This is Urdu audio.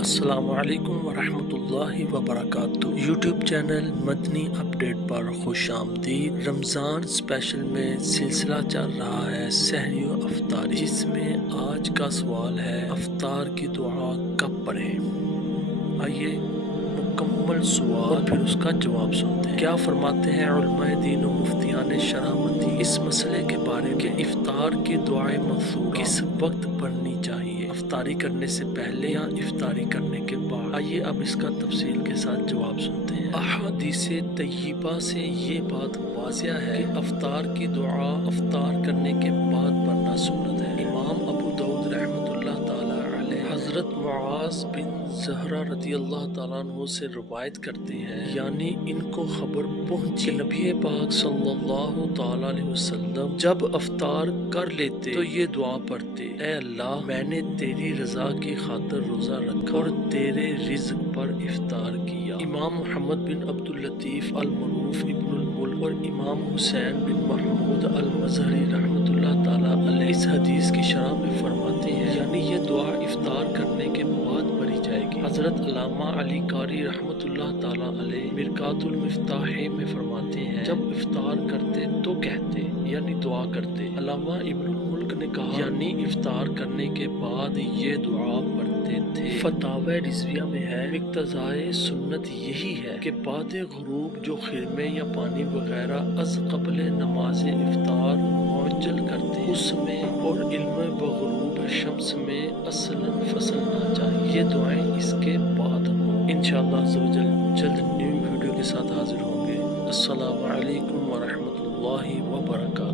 السلام علیکم ورحمۃ اللہ وبرکاتہ۔ یوٹیوب چینل مدنی اپڈیٹ پر خوش آمدید۔ رمضان اسپیشل میں سلسلہ چل رہا ہے سحری و افطاری، جس میں آج کا سوال ہے افطار کی دعا کب پڑھیں۔ آئیے مکمل سوال اور پھر اس کا جواب سنتے ہیں۔ کیا فرماتے ہیں علماء دین و مفتیان شرع اس مسئلے کے بارے میں کہ افطار کی دعائے منصورہ کس وقت پڑھنی چاہیے، افطاری کرنے سے پہلے یا افطاری کرنے کے بعد؟ آئیے اب اس کا تفصیل کے ساتھ جواب سنتے ہیں۔ احادیث طیبہ سے یہ بات واضح ہے کہ افطار کی دعا افطار کرنے کے بعد پڑھنا سنت ہے۔ امام ابو داؤد رحمۃ اللہ تعالی علیہ حضرت معاذ بن زہرہ رضی اللہ تعالیٰ عنہ سے روایت کرتے ہیں، یعنی ان کو خبر پہنچی کہ نبی پاک صلی اللہ تعالیٰ علیہ وسلم جب افطار کر لیتے تو یہ دعا پڑھتے: اے اللہ، میں نے تیری رضا کی خاطر روزہ رکھا اور تیرے رزق پر افطار کیا۔ امام محمد بن عبد اللطیف المعروف ابن الملک اور امام حسین بن محمود المظہری رحمۃ اللہ تعالیٰ علیہ اس حدیث کی شرح میں فرماتے ہیں، یعنی یہ دعا افطار کرنے کے بعد پڑھی جائے گی۔ حضرت علامہ علی قاری رحمۃ اللہ تعالیٰ علیہ مرقات المفتاح میں فرماتے ہیں، جب افطار کرتے تو کہتے، یعنی دعا کرتے۔ علامہ ابن الملک نے کہا، یعنی افطار کرنے کے بعد یہ دعا پڑھتے تھے۔ فتاوی رضویہ میں ہے، اقتضائے سنت یہی ہے کہ بعد غروب جو خرمے یا پانی وغیرہ از قبل نماز افطار معجل کرتے ہیں، اس میں اور علم بغروب شمس میں اصلاً پھنسنا چاہیے۔ یہ دعائیں اس کے بعد ہوں۔ انشاءاللہ عزوجل جلد نیو ویڈیو کے ساتھ حاضر ہوں گے۔ السلام علیکم ورحمۃ اللہ وبرکاتہ۔